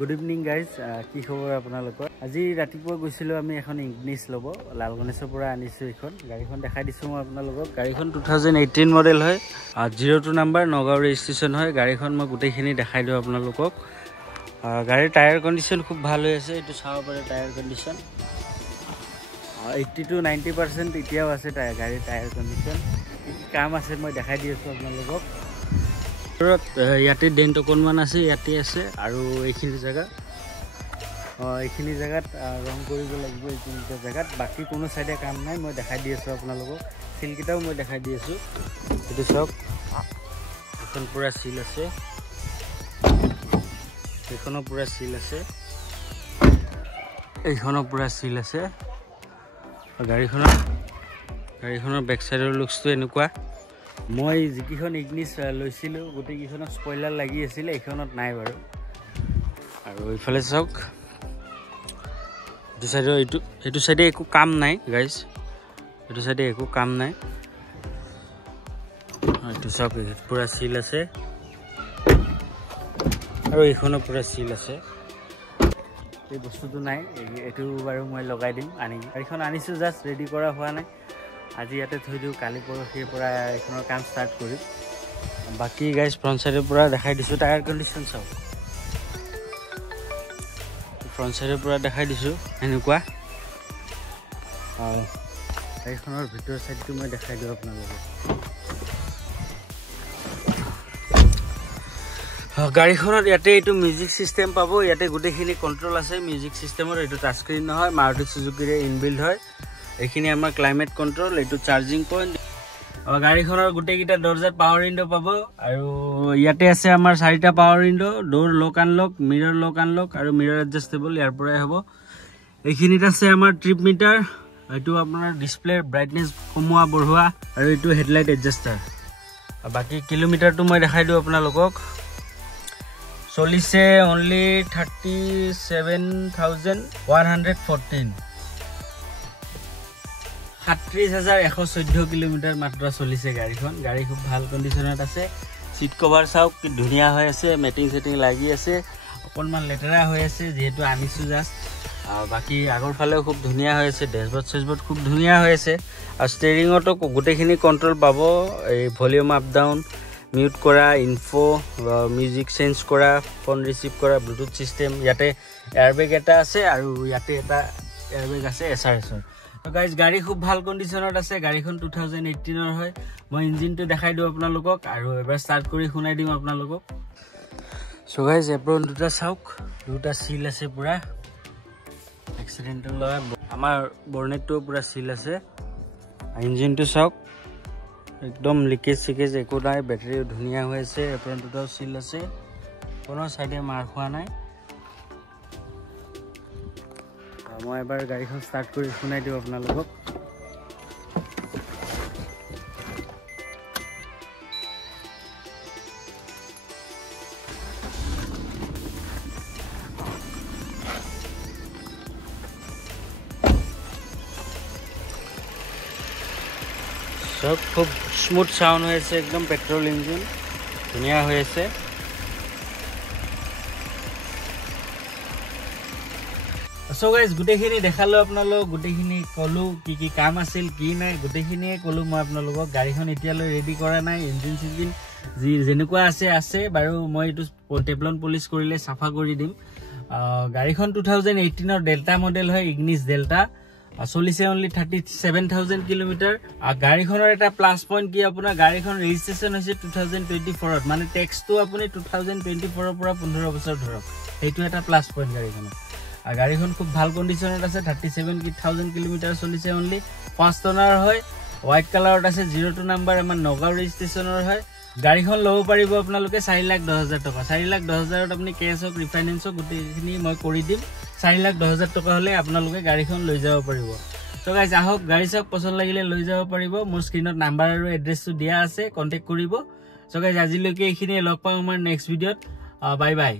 Good evening guys, কি খবৰ আপোনালোকৰ? আজি ৰাতিপুৱা গৈছিলো আমি এখন ইগনিছ লব লালগণেশৰ পৰা আনিছো এখন গাড়ীখন দেখাই দিছো মই আপোনালোকক গাড়ীখন 2018 মডেল হয় 02 নম্বৰ নগাঁও ৰেজিষ্ট্ৰেচন হয় গাড়ীখন মই গুটেইখিনি দেখাই দিও আপোনালোকক গাড়ীৰ টায়াৰ কন্ডিশন খুব ভাল হৈ আছে এটো চাও পাৰে টায়াৰ কন্ডিশন 80 to 90% এতিয়াও আছে গাড়ীৰ টায়াৰ কন্ডিশন কাম আছে মই দেখাই দিছো আপোনালোকক ইয়াতে ডেন্ট অকনমান আছে ইয়াতে আছে আৰু এইখিনি জায়গাত ৰং কৰিব লাগিব এইখিনি জায়গাত বাকি কোনো সাইডে কাম নাই মই দেখাই দি আছো আপোনালোকক সিলকিটাও মই দেখাই দি আছো এটো সব এখন পুৰা সিল আছে এইখনো পুৰা সিল আছে এইখনো পুৰা সিল আছে গাড়ীখনৰ বেক সাইডৰ লুকসটো এনেকুৱা মই যিকিখন ইগনিছ লৈছিলো গুটেকিখনৰ স্পয়লাৰ লাগি আছিল এইখনত নাই বাৰু আৰু ইফালে চাওক এটো সাইডে একো কাম নাই গাইস এটো সাইডে একো কাম নাই এটো সব পুৰা সিল আছে আৰু এইখনো পুৰা সিল আছে এই বস্তুটো নাই এটো বাৰু মই লগাই দিম আনি গাড়ীখন আনিছো জাস্ট ৰেডি কৰা হোৱা নাই আজি ইয়াতে থৈ দিও কালি পৰহিৰ পৰা এখনৰ কাম স্টাৰ্ট কৰিম বাকি গাইস ফ্ৰন্ট সাইডৰ পৰা দেখাই দিছো টায়াৰ কন্ডিশন চাও ফ্ৰন্ট সাইডৰ পৰা দেখাই দিছো এনেকুৱা এইখনৰ ভিতৰ সাইডটো মই দেখাই দিও আপোনালোকক গাড়ীখনত ইয়াতে এটো মিউজিক সিস্টেম পাবো ইয়াতে গুটেখিনি কন্ট্ৰোল আছে মিউজিক সিস্টেমৰ এটো টাচ স্ক্ৰিন নহয় মাৰুতি সুজুকিৰে ইনবিল্ড হয় এইখিনি আমাৰ ক্লাইমেট কন্ট্ৰোল এটো চাৰ্জিং পইণ্ট আৰু গাড়ীখনৰ গুটেকিটা দৰজাত পাৱাৰ উইন্ডো পাবো আৰু ইয়াতে আছে আমাৰ 4টা পাৱাৰ উইন্ডো ডোৰ লক আনলক মিৰৰ লক আনলক আৰু মিৰৰ এডজাস্টেবল ইয়াৰ পৰাই হ'ব এইখিনিত আছে আমাৰ ট্ৰিপ মিটাৰ এটো আপোনাৰ ডিসপ্লে ব্ৰাইটনেস কমোৱা বঢ়োৱা আৰু এটো হেডলাইট এডজাস্টাৰ বাকি কিলোমিটাৰটো মই দেখাই দিও আপোনালোকক চলিছে only 37,114 37,114 কিলোমিটাৰ মাত্ৰ চলিছে গাড়ী খুব ভাল কন্ডিশনত আছে সিট কভাৰ চাওক কি ধুনিয়া হৈ আছে মেটিং সেটিং লাগি আছে অকনমান লেটেৰা হৈ আছে যেহেতু আনিছো জাস্ট বাকি আগৰ ফালেও খুব ধুনিয়া হৈ আছে ড্যাশবোৰ্ড খুব ধুনিয়া হৈ আছে আৰু ষ্টেৰিংটো গুটেখিনি কন্ট্ৰোল পাবো এই ভলিউম আপ ডাউন মিউট কৰা ইনফো মিউজিক চেঞ্জ কৰা ফোন ৰিসিভ কৰা ব্লুটুথ সিস্টেম ইয়াতে এয়াৰবেগ এটা আছে আৰু ইয়াতে এটা এয়াৰবেগ আছে এসআৰএস তো গাইস গাড়ী খুব ভাল কন্ডিশনত আছে গাড়ীখন 2018 ৰ হয় মই ইঞ্জিনটো দেখাই দিও আপোনালোকক আৰু এবাৰ স্টাৰ্ট কৰি শুনাই দিম আপোনালোকক সো গাইস এপ্ৰন দুটা চাওক দুটা সিল আছে পুৰা এক্সিডেন্টাল লয় আমাৰ বৰ্নেটটো পুৰা সিল আছে ইঞ্জিনটো চাওক একদম লিকেজ সিকেজ একো নাই ব্যাটাৰি ধুনিয়া হৈ আছে এপ্ৰন দুটাও সিল আছে কোনো সাইডে মাৰ খোৱা নাই মই এবাৰ গাড়ীখন স্টাৰ্ট কৰি শুনাই দিও আপোনালোকক সব খুব স্মুথ সাউন্ড হৈ আছে একদম পেট্ৰল ইঞ্জিন ধুনিয়া হৈ আছে সো গাইস গুটেখিনি দেখালো আপোনালোক গুটেখিনি কলো কি কাম আছিল কি নাই গুটেখিনিয়ে কলো মই আপোনালোকক গাড়ীখন এতিয়ালৈ ৰেডি কৰা নাই ইঞ্জিন যি যেনেকুৱা আছে বাৰু মই এটো টেফলন পলিশ কৰিলে সাফা কৰি দিম গাড়ীখন 2018 ৰ ডেল্টা মডেল হয় ইগনিছ ডেল্টা চলিছে only 37,000 কিলোমিটাৰ গাড়ীখনৰ এটা প্লাস পইণ্ট কি আপোনাৰ গাড়ীখন ৰেজিষ্ট্ৰেচন হৈছে 2024 ত মানে টেক্সটো আপুনি 2024 ৰ পৰা 15 বছৰ ধৰক এইটো এটা প্লাস পইণ্ট গাড়ীখন খুব ভাল কন্ডিশনত আছে 37,000 কিলোমিটাৰ চলিছে only 5 টনাৰ হয় হোৱাইট কালাৰত আছে 02 নম্বৰ আমাৰ নগাঁও ৰেজিষ্ট্ৰেচনৰ হয় গাড়ীখন লব পাৰিব আপোনালোকে 4,10,000 টকা 4,10,000 ত আপুনি কেছ অফ ৰিফাইনেন্স গুটেখিনি মই কৰি দিম 4,10,000 টকা হলে আপোনালোকে গাড়ীখন লৈ যাব পাৰিব তো গাইস আহক গাড়ী সব পছন্দ লাগিলে লৈ যাব পাৰিব মোৰ স্ক্ৰিনত নাম্বাৰ আৰু এড্ৰেছটো দিয়া আছে কন্টাক্ট কৰিব সো গাইস আজিলৈকে এইখিনি লগ পাম আমাৰ নেক্সট ভিডিঅত বাই বাই